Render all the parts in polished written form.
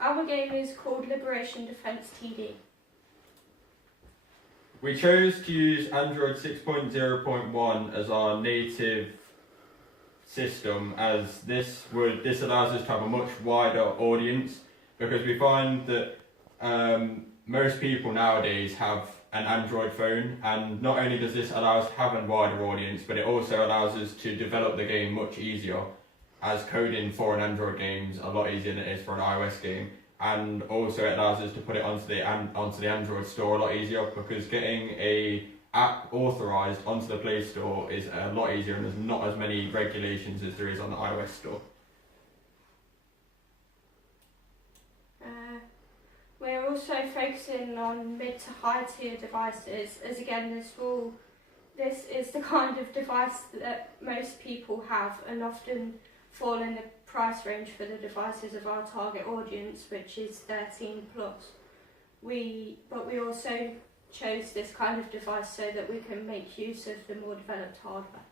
Our game is called Liberation Defense TD. We chose to use Android 6.0.1 as our native system, as this allows us to have a much wider audience, because we find that most people nowadays have an Android phone, and not only does this allow us to have a wider audience, but it also allows us to develop the game much easier, as coding for an Android game is a lot easier than it is for an iOS game. And also it allows us to put it onto the Android store a lot easier, because getting a app authorized onto the Play Store is a lot easier, and there's not as many regulations as there is on the iOS store. We're also focusing on mid to high tier devices, as again this is the kind of device that most people have and often fall in the price range for the devices of our target audience, which is 13 plus. But we also chose this kind of device so that we can make use of the more developed hardware.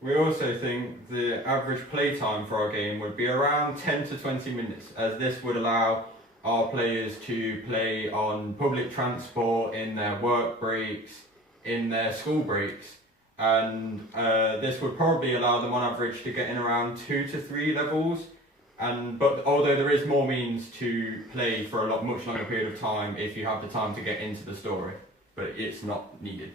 We also think the average playtime for our game would be around 10 to 20 minutes, as this would allow our players to play on public transport, in their work breaks, in their school breaks, and this would probably allow them on average to get in around 2 to 3 levels. But although there is more means to play for a much longer period of time if you have the time to get into the story, but it's not needed.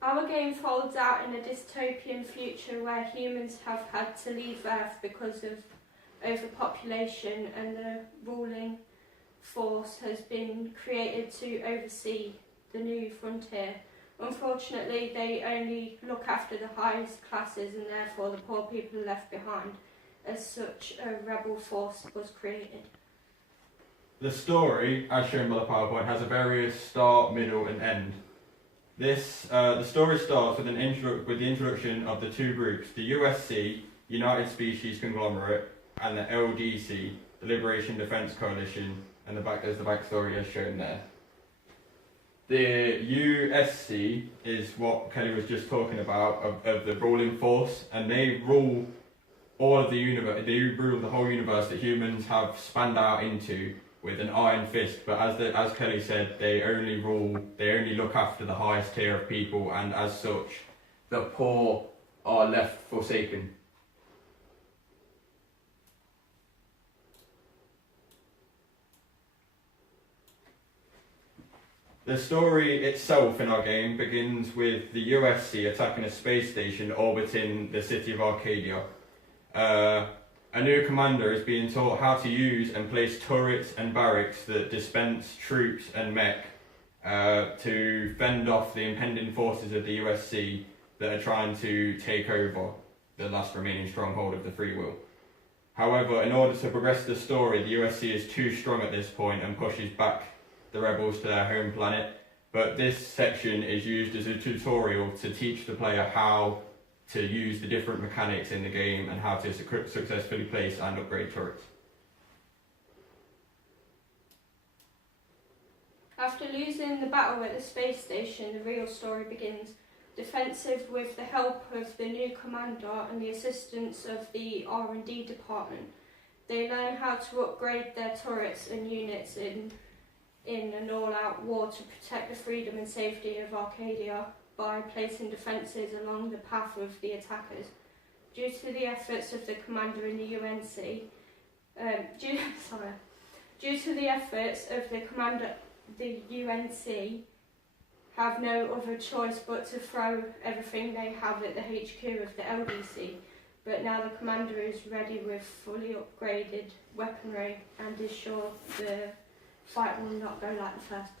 Our game folds out in a dystopian future where humans have had to leave Earth because of overpopulation, and the ruling force has been created to oversee the new frontier. Unfortunately, they only look after the highest classes, and therefore the poor people are left behind. As such, a rebel force was created. The story, as shown by the PowerPoint, has a various start, middle and end. The story starts with the introduction of the two groups, the USC, United Species Conglomerate, and the LDC, the Liberation Defense Coalition, and the backstory as shown there. The USC is what Kelly was just talking about, of the ruling force, and they rule all of the universe. They rule the whole universe that humans have spanned out into with an iron fist. But as Kelly said, they only look after the highest tier of people, and as such, the poor are left forsaken. The story itself in our game begins with the USC attacking a space station orbiting the city of Arcadia. A new commander is being taught how to use and place turrets and barracks that dispense troops and mech to fend off the impending forces of the USC that are trying to take over the last remaining stronghold of the free will. However, in order to progress the story, the USC is too strong at this point and pushes back the rebels to their home planet. But this section is used as a tutorial to teach the player how to use the different mechanics in the game and how to successfully place and upgrade turrets. After losing the battle at the space station, the real story begins. Defensive with the help of the new commander and the assistance of the R&D department, they learn how to upgrade their turrets and units in an all-out war to protect the freedom and safety of Arcadia by placing defences along the path of the attackers. Due to the efforts of the commander in the UNC have no other choice but to throw everything they have at the HQ of the LDC. But now the commander is ready with fully upgraded weaponry and is sure the fight will not go like the first.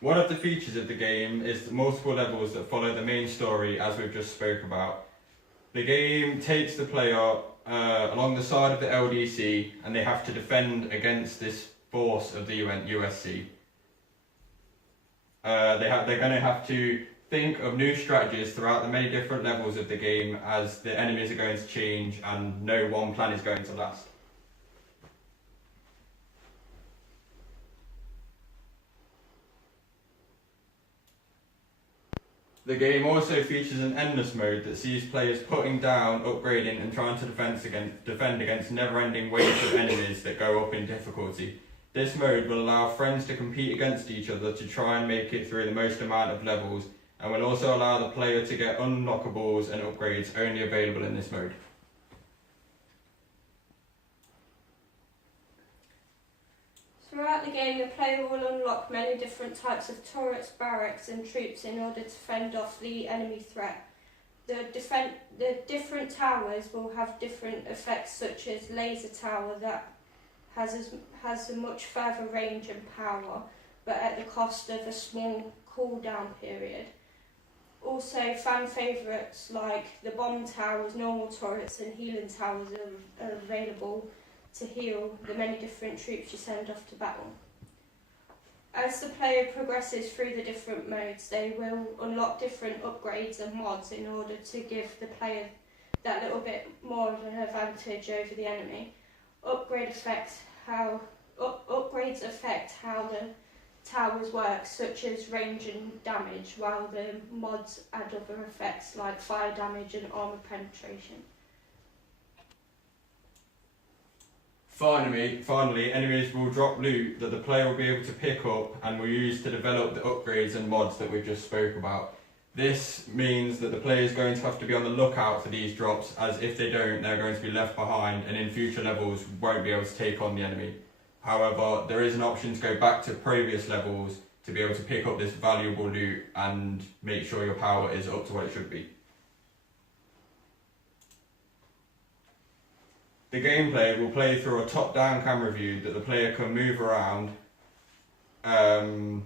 One of the features of the game is the multiple levels that follow the main story, as we've just spoke about. The game takes the player along the side of the LDC, and they have to defend against this force of the USC. They're going to have to think of new strategies throughout the many different levels of the game, as the enemies are going to change and no one plan is going to last. The game also features an endless mode that sees players putting down, upgrading and trying to defend against never-ending waves of enemies that go up in difficulty. This mode will allow friends to compete against each other to try and make it through the most amount of levels, and will also allow the player to get unlockables and upgrades only available in this mode. Throughout the game, the player will unlock many different types of turrets, barracks and troops in order to fend off the enemy threat. The different towers will have different effects, such as laser tower that has a much further range and power, but at the cost of a small cooldown period. Also, fan favourites like the bomb towers, normal turrets and healing towers are available to heal the many different troops you send off to battle. As the player progresses through the different modes, they will unlock different upgrades and mods in order to give the player that little bit more of an advantage over the enemy. Upgrades affect how the towers work, such as range and damage, while the mods add other effects like fire damage and armour penetration. Finally, enemies will drop loot that the player will be able to pick up and will use to develop the upgrades and mods that we've just spoke about. This means that the player is going to have to be on the lookout for these drops, as if they don't, they're going to be left behind and in future levels won't be able to take on the enemy. However, there is an option to go back to previous levels to be able to pick up this valuable loot and make sure your power is up to what it should be. The gameplay will play through a top-down camera view that the player can move around and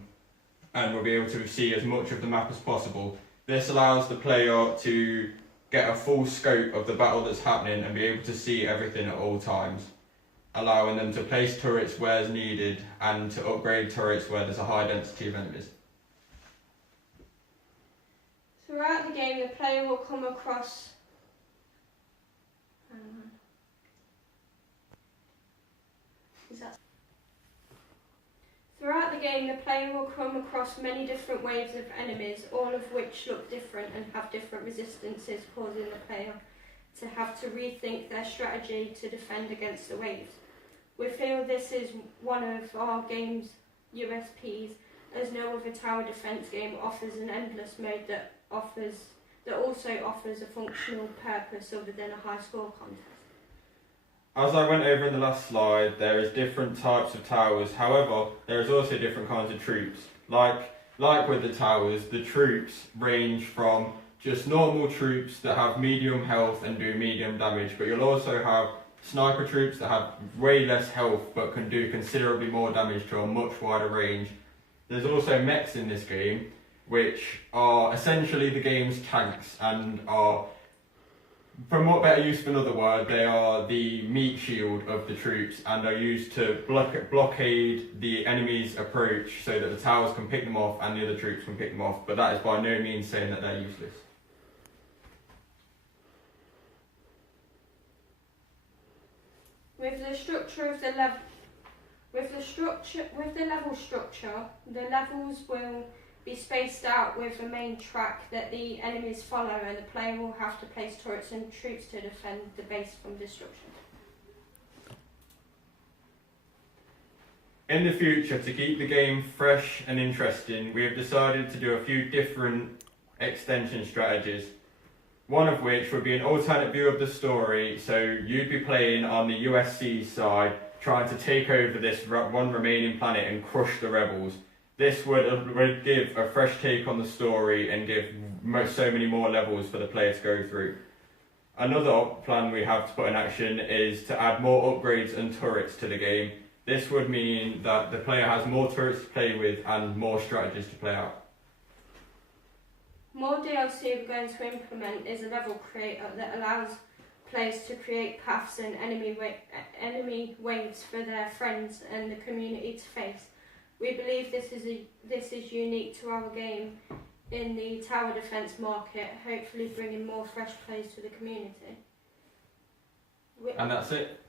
will be able to see as much of the map as possible. This allows the player to get a full scope of the battle that's happening and be able to see everything at all times, allowing them to place turrets where is needed and to upgrade turrets where there's a high density of enemies. Throughout the game, the player will come across Throughout the game, the player will come across many different waves of enemies, all of which look different and have different resistances, causing the player to have to rethink their strategy to defend against the waves. We feel this is one of our game's USPs, as no other tower defence game offers an endless mode that also offers a functional purpose other than a high score contest. As I went over in the last slide, there is different types of towers. However, there is also different kinds of troops. Like with the towers, the troops range from just normal troops that have medium health and do medium damage, but you'll also have sniper troops that have way less health but can do considerably more damage to a much wider range. There's also mechs in this game, which are essentially the game's tanks and are, from what better use of another word, they are the meat shield of the troops and are used to blockade the enemy's approach so that the towers can pick them off and the other troops can pick them off, but that is by no means saying that they're useless. With the level structure, the levels will be spaced out with a main track that the enemies follow, and the player will have to place turrets and troops to defend the base from destruction. In the future, to keep the game fresh and interesting, we have decided to do a few different extension strategies. One of which would be an alternate view of the story, so you'd be playing on the USC side, trying to take over this one remaining planet and crush the rebels. This would give a fresh take on the story and give so many more levels for the player to go through. Another plan we have to put in action is to add more upgrades and turrets to the game. This would mean that the player has more turrets to play with and more strategies to play out. More DLC we're going to implement is a level creator that allows players to create paths and enemy waves for their friends and the community to face. We believe this is unique to our game in the tower defence market, hopefully bringing more fresh players to the community. And that's it.